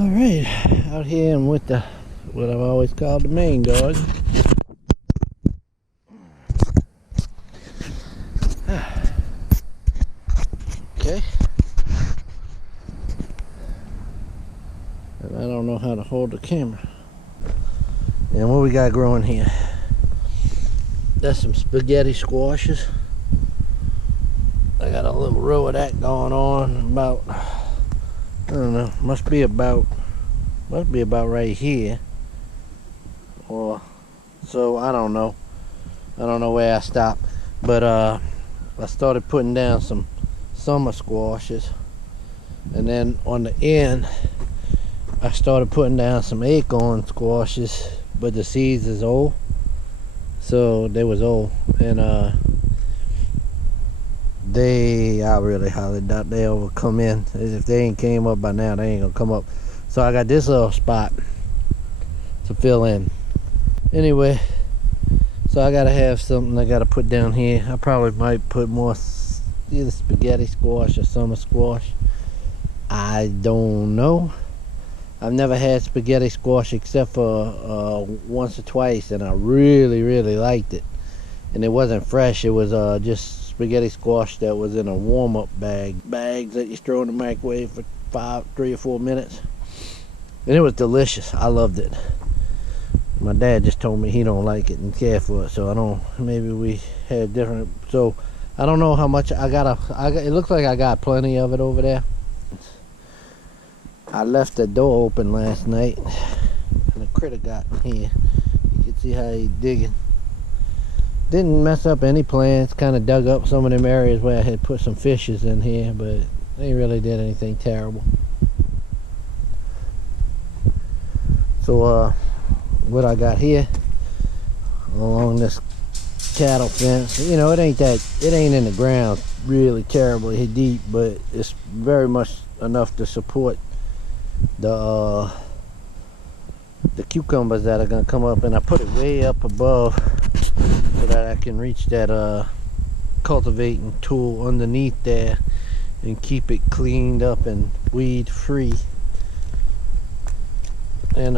Alright, out here and with the what I've always called the main garden. Okay. And I don't know how to hold the camera. And what we got growing here? That's some spaghetti squashes. I got a little row of that going on about, I don't know, must be about right here, or so. I don't know where I stopped, but I started putting down some summer squashes, and then on the end I started putting down some acorn squashes, but the seeds is old, so they was old, and I really highly doubt they'll ever come in. If they ain't came up by now, they ain't gonna come up. So I got this little spot to fill in. Anyway, so I gotta have something I gotta put down here. I probably might put more either spaghetti squash or summer squash. I don't know. I've never had spaghetti squash except for once or twice, and I really liked it. And it wasn't fresh. It was just spaghetti squash that was in a warm-up bags that you throw in the microwave for 3 or 4 minutes, and it was delicious. I loved it. My dad just told me he don't like it and care for it, so I don't. Maybe we had different. So I don't know how much I got. It looks like I got plenty of it over there. I left the door open last night, and the critter got in here. You can see how he's digging. Didn't mess up any plants, kind of dug up some of them areas where I had put some fishes in here, but they really did anything terrible. So what I got here along this cattle fence, you know, it ain't in the ground really terribly deep, but it's very much enough to support the cucumbers that are gonna come up, and I put it way up above so that I can reach that cultivating tool underneath there and keep it cleaned up and weed free. And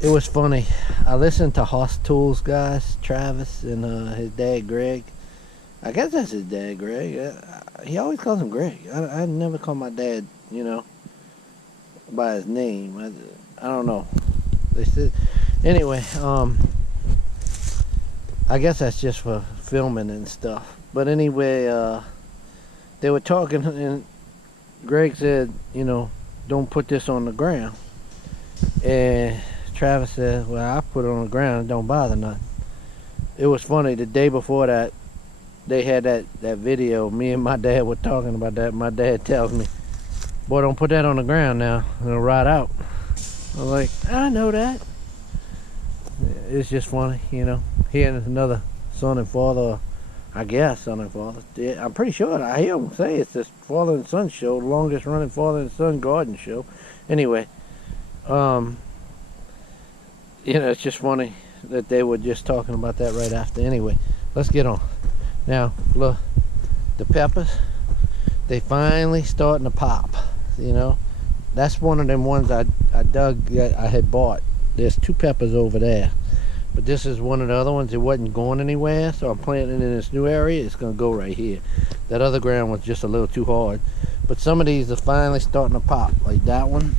it was funny, I listened to Hoss Tools guys, Travis and his dad Greg. I guess that's his dad, Greg. He always calls him Greg. I never call my dad, you know, by his name. I don't know. They said anyway. I guess that's just for filming and stuff. But anyway, they were talking, and Greg said, you know, don't put this on the ground. And Travis said, well, I put it on the ground, it don't bother nothing. It was funny, the day before that, they had that video. Me and my dad were talking about that. My dad tells me, boy, don't put that on the ground now, it'll rot out. I was like, I know that. It's just funny, you know, hearing another son and father, I guess son and father. I'm pretty sure I hear them say it's this father and son show, the longest running father and son garden show. Anyway, you know, it's just funny that they were just talking about that right after. Anyway, let's get on. Now, look, the peppers, they finally starting to pop, you know. That's one of them ones I dug, I had bought. There's 2 peppers over there, but this is one of the other ones. It wasn't going anywhere, so I'm planting it in this new area. It's gonna go right here. That other ground was just a little too hard, but some of these are finally starting to pop, like that one.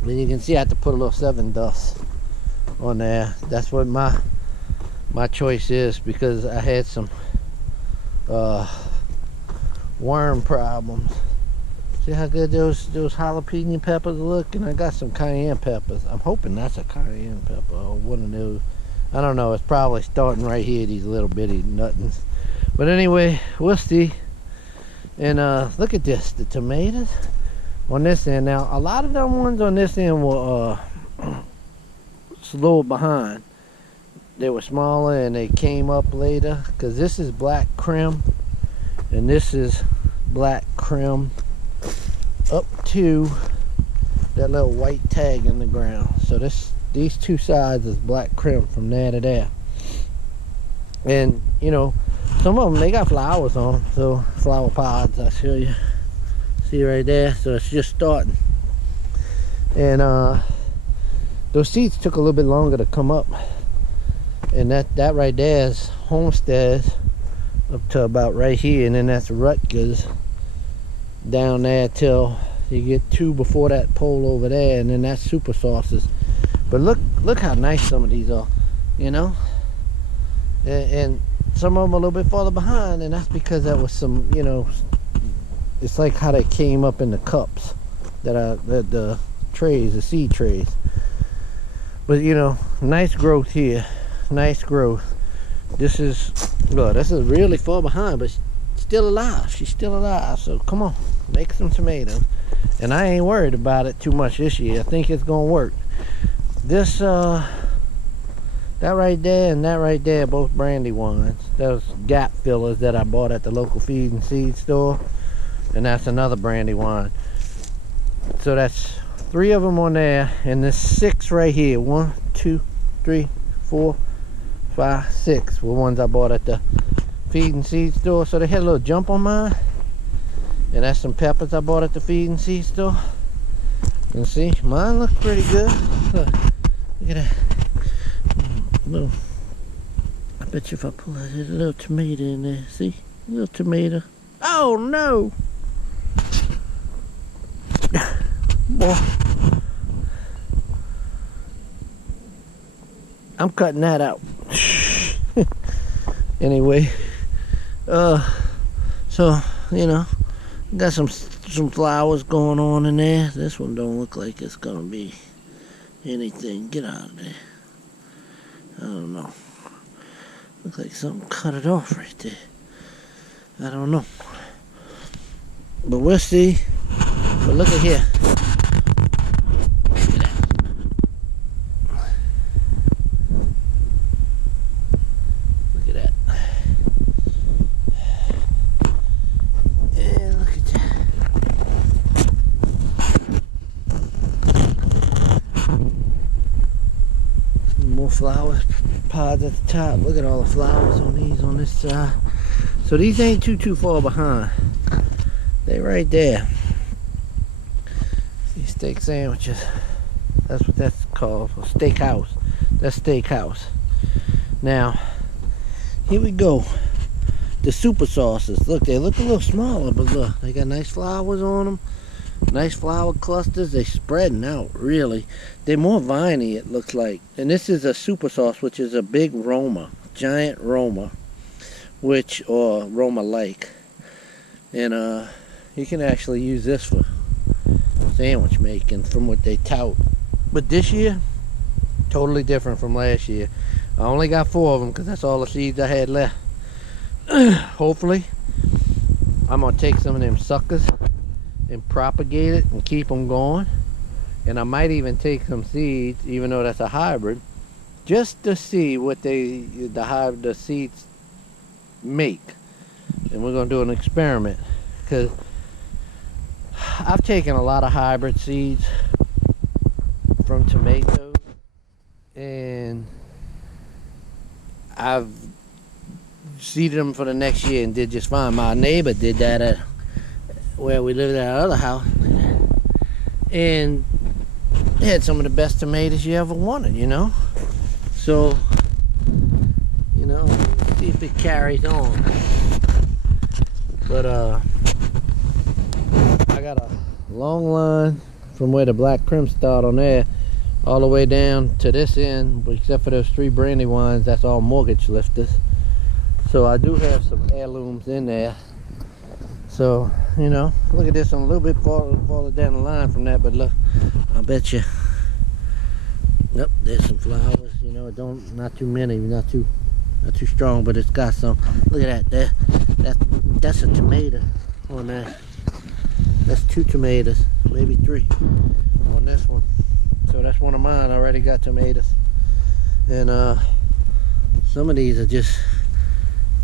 And you can see I had to put a little 7 dust on there. That's what my choice is, because I had some worm problems. See how good those jalapeno peppers look? And I got some cayenne peppers. I'm hoping that's a cayenne pepper or one of those. I don't know. It's probably starting right here, these little bitty nuttings. But anyway, we'll see. And look at this, the tomatoes on this end. Now, a lot of them ones on this end were slow behind. They were smaller and they came up later, because this is black crim and this is black crim up to that little white tag in the ground. So these 2 sides is black crim from there to there. And you know, some of them, they got flowers on them, so flower pods, I'll show you. See right there? So it's just starting. And those seeds took a little bit longer to come up. And that right there is Homestead up to about right here, and then that's Rutgers down there till you get 2 before that pole over there, and then that's super sauces. But look how nice some of these are, you know. And some of them are a little bit farther behind, and that's because that was some, you know, it's like how they came up in the cups that are the trays, the seed trays. But you know, nice growth here, nice growth. This is, well, this is really far behind, but still alive. She's still alive. So come on, make some tomatoes. And I ain't worried about it too much this year. I think it's gonna work. This that right there and that right there, both Brandywines. Those gap fillers that I bought at the local feed and seed store. And that's another Brandywine. So that's 3 of them on there, and there's 6 right here. 1, 2, 3, 4, 5, 6 were ones I bought at the feed and seed store. So they had a little jump on mine. And that's some peppers I bought at the feed and seed store. You can see mine looks pretty good. Look at that. Little, I bet you if I pull that, there's a little tomato in there. See? A little tomato. Oh no! Boy. I'm cutting that out. Anyway, so you know, got some flowers going on in there. This one don't look like it's gonna be anything. Get out of there. I don't know. Looks like something cut it off right there. I don't know. But we'll see. But look at here. Look at that. Look at that. And look at that. More flower pods at the top. Look at all the flowers on these on this side. So these ain't too far behind. They right there. These steak sandwiches. That's what that's called. A steakhouse. That's steakhouse. Now, here we go. The super sauces. Look, they look a little smaller, but look, they got nice flowers on them. Nice flower clusters. They spreading out, really. They're more viney, it looks like. And this is a super sauce, which is a big Roma. Giant Roma. Or Roma-like. And you can actually use this for sandwich making from what they tout. But this year, totally different from last year. I only got 4 of them because that's all the seeds I had left. Hopefully, I'm going to take some of them suckers and propagate it and keep them going. And I might even take some seeds, even though that's a hybrid, just to see what the seeds make. And we're going to do an experiment, because I've taken a lot of hybrid seeds from tomatoes and I've seeded them for the next year and did just fine. My neighbor did that at where we lived at our other house, and they had some of the best tomatoes you ever wanted, you know. So, you know, see if it carries on. But I got a long line from where the black crimp start on there all the way down to this end, except for those 3 Brandywines. That's all mortgage lifters. So I do have some heirlooms in there. So, you know, look at this. I'm a little bit farther down the line from that, but look, I bet you. Yep, there's some flowers. You know, not too many, not too strong, but it's got some. Look at that. That's a tomato on there. That's 2 tomatoes, maybe 3 on this one. So that's one of mine. I already got tomatoes. And some of these are just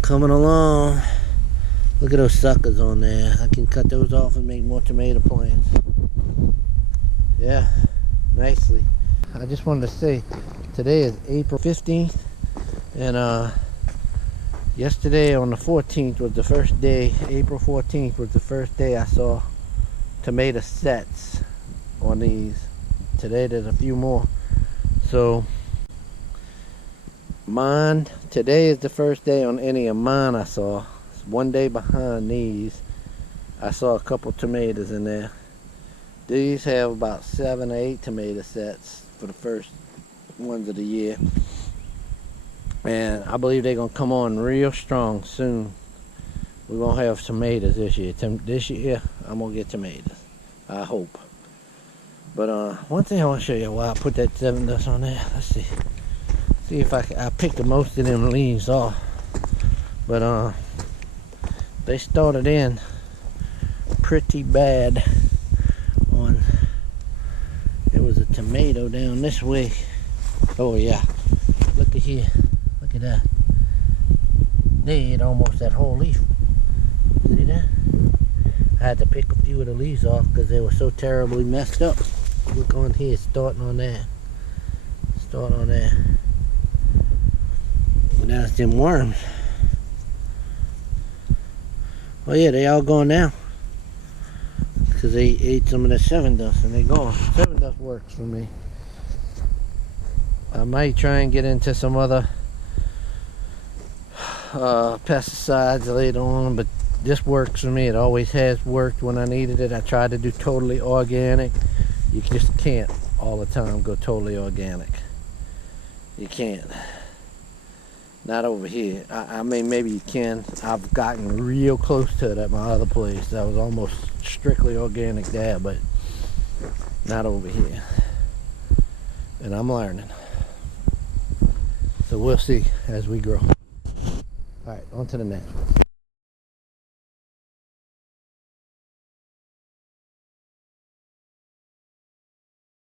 coming along. Look at those suckers on there. I can cut those off and make more tomato plants. Yeah, nicely. I just wanted to say, today is April 15th, and yesterday on the 14th was the first day. April 14th was the first day I saw tomato sets on these today there's a few more. So mine, today is the first day on any of mine I saw. It's one day behind these. I saw a couple tomatoes in there. These have about 7 or 8 tomato sets for the first ones of the year. And I believe they're going to come on real strong soon. We're going to have tomatoes this year. This year, I'm going to get tomatoes. I hope. But one thing I want to show you why I put that 7 dust on there. Let's see. See if I picked the most of them leaves off. But they started in pretty bad on, it was a tomato down this way. Oh yeah, look at here, look at that. They ate almost that whole leaf. See that? I had to pick a few of the leaves off because they were so terribly messed up. Look on here, starting on there. Start on there. And that's them worms. Oh yeah, they all gone now. Because they ate some of the 7 dust and they gone. 7 dust works for me. I might try and get into some other pesticides later on, but this works for me. It always has worked when I needed it. I tried to do totally organic. You just can't all the time go totally organic. You can't. Not over here. I mean, maybe you can. I've gotten real close to it at my other place. That was almost strictly organic there, but not over here. And I'm learning. So we'll see as we grow. Alright, on to the next one.